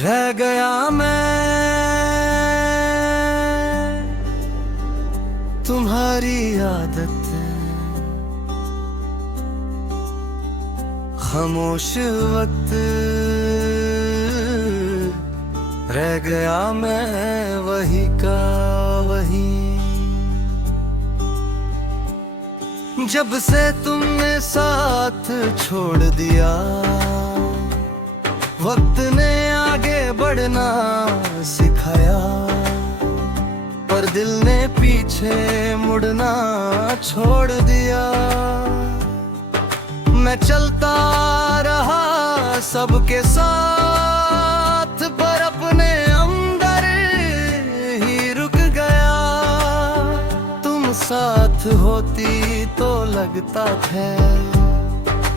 रह गया मैं तुम्हारी आदत, खामोश वक्त रह गया मैं वही का वही। जब से तुमने साथ छोड़ दिया, वक्त ने आगे बढ़ना सिखाया, पर दिल ने पीछे मुड़ना छोड़ दिया। मैं चलता रहा सबके साथ, पर अपने अंदर ही रुक गया। तुम साथ होती तो लगता था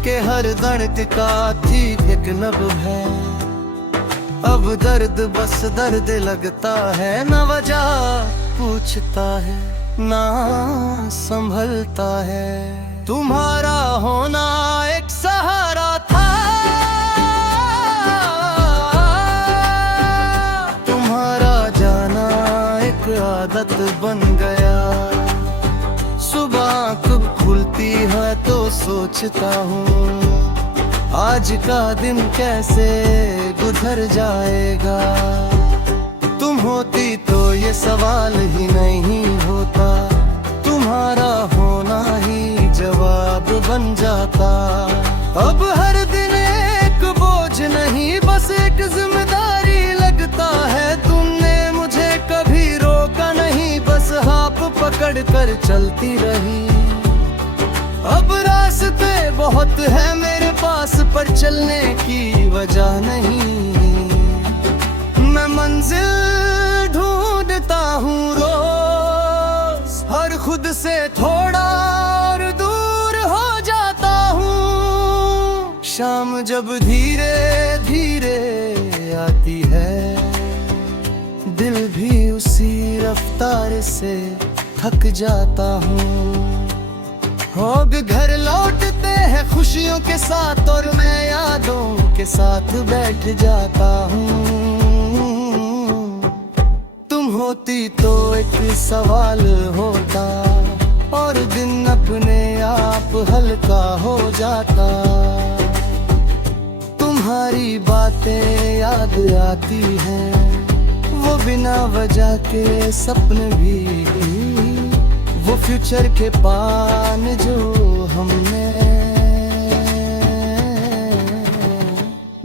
कि हर दर्द का ठीक एक लब है। अब दर्द बस दर्द लगता है, न वजह पूछता है ना संभलता है। तुम्हारा होना एक सहारा था, तुम्हारा जाना एक आदत बन गया। सुबह कब खुलती है तो सोचता हूँ, आज का दिन कैसे गुजर जाएगा। तुम होती तो ये सवाल ही नहीं होता, तुम्हारा होना ही जवाब बन जाता। अब हर दिन एक बोझ नहीं, बस एक जिम्मेदारी लगता है। तुमने मुझे कभी रोका नहीं, बस हाथ पकड़ कर चलती रही। अब रास्ते बहुत है मेरे पास, पर चलने की वजह नहीं। मैं मंजिल ढूंढता हूँ रोज, हर खुद से थोड़ा और दूर हो जाता हूँ। शाम जब धीरे धीरे आती है, दिल भी उसी रफ्तार से थक जाता हूँ। होग घर लौटते हैं खुशियों के साथ, और मैं यादों के साथ बैठ जाता हूँ। तुम होती तो एक सवाल होता, और दिन अपने आप हल्का हो जाता। तुम्हारी बातें याद आती हैं, वो बिना वजह के सपने भी, वो फ्यूचर के पान जो हमने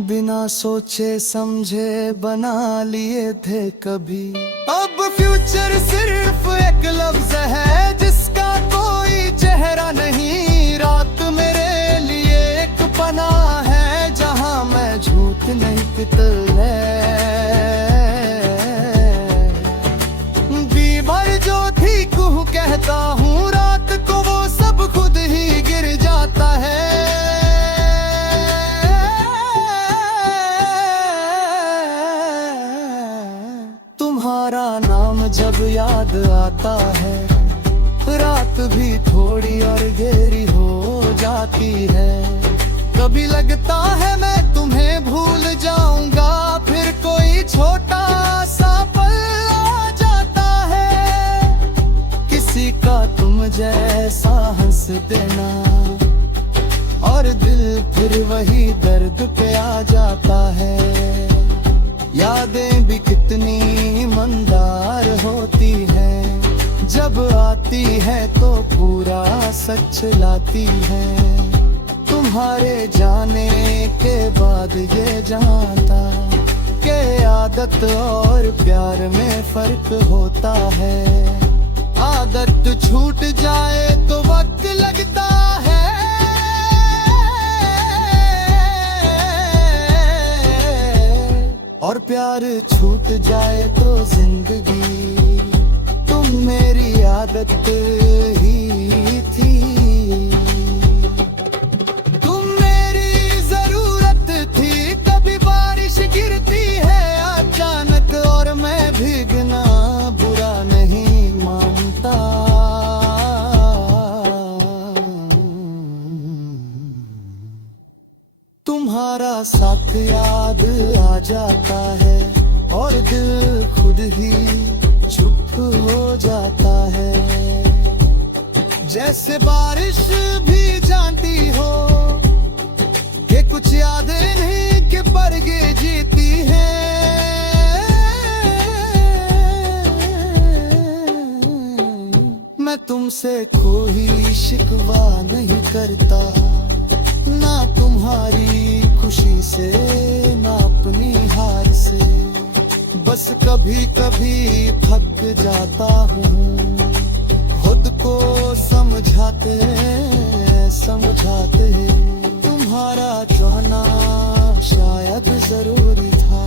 बिना सोचे समझे बना लिए थे कभी। अब फ्यूचर सिर्फ एक लफ्ज है जिसका कोई चेहरा नहीं। रात मेरे लिए एक पनाह है जहां मैं झूठ नहीं पितले। बीमार जो थी कहूँ कहता हूँ, रात को वो सब खुद ही गिर जाता है। तुम्हारा नाम जब याद आता है, रात भी थोड़ी और गहरी हो जाती है। कभी लगता है मैं तुम्हें भूल जाऊंगा, फिर कोई छोटा सा पल आ जाता है। किसी का तुम जैसा हंस देना, और दिल फिर वही दर्द पे आ जाता है। यादें भी कितनी ईमानदार होती हैं, जब आती है तो पूरा सच लाती है। तुम्हारे जाने के बाद ये जानता कि आदत और प्यार में फर्क होता है। आदत छूट जाए तो वक्त लगता है, और प्यार छूट जाए तो जिंदगी। तुम मेरी आदत ही थी, तुम मेरी जरूरत थी। कभी बारिश गिरती है अचानक, और मैं भीगना बुरा नहीं मानता। तुम्हारा साथ याद आ जाता है और दिल खुद ही चुप हो जाता है। जैसे बारिश भी जानती हो कि कुछ यादें नहीं कि बरगे जीती है। मैं तुमसे कोई शिकवा नहीं करता, ना तुम्हारी खुशी से ना अपनी हार से। बस कभी कभी थक जाता हूँ, खुद को समझाते तुम्हारा जाना शायद जरूरी था।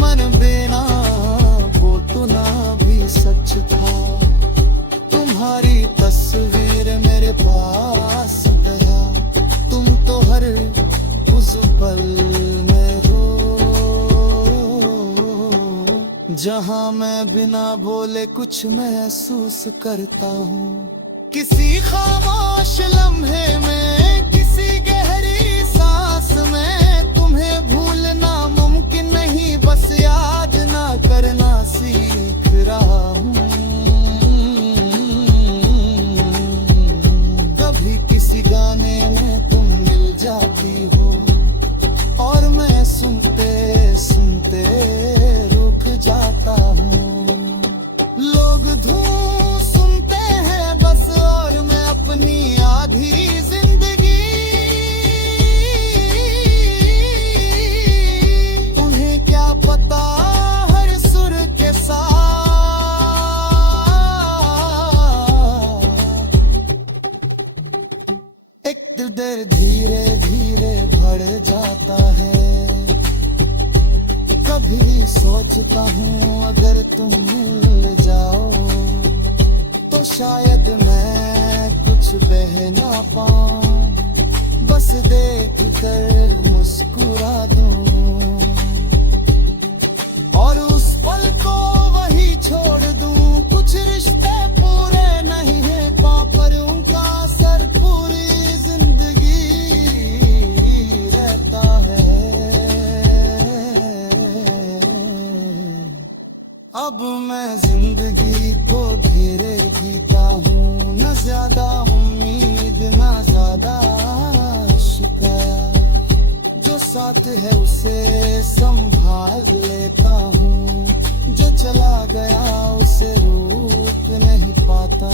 मन बिना बोलना भी सच था। तुम्हारी तस्वीर मेरे पास गया, तुम तो हर उस पल में हो जहां मैं बिना बोले कुछ महसूस करता हूँ। किसी खामोश लम्हे में, किसी गहरी सांस में तुम्हें भूलना मुमकिन नहीं, बस याद ना करना सीख रहा हूँ। कभी किसी गाने में तुम मिल जाती हो और मैं सुनते सुनते रुक जाता हूँ। लोग धूम सुनते हैं बस और मैं अपनी आधी जिंदगी। उन्हें क्या पता हर सुर के साथ एक दिल धीरे धीरे बढ़ जाता है। कभी सोचता हूँ अगर तुम मिल जाओ तो शायद मैं कुछ बह ना पाऊं, बस देख कर मुस्कुरा दूं और उस पल को वही छोड़ दूं। कुछ रिश्ते पूरे नहीं है पर उनका असर पूरी जिंदगी रहता है। अब मैं जिंदगी को धीरे जीता हूँ, न ज्यादा उम्मीद न ज्यादा शिकायत। जो साथ है उसे संभाल लेता हूँ, जो चला गया उसे रोक नहीं पाता।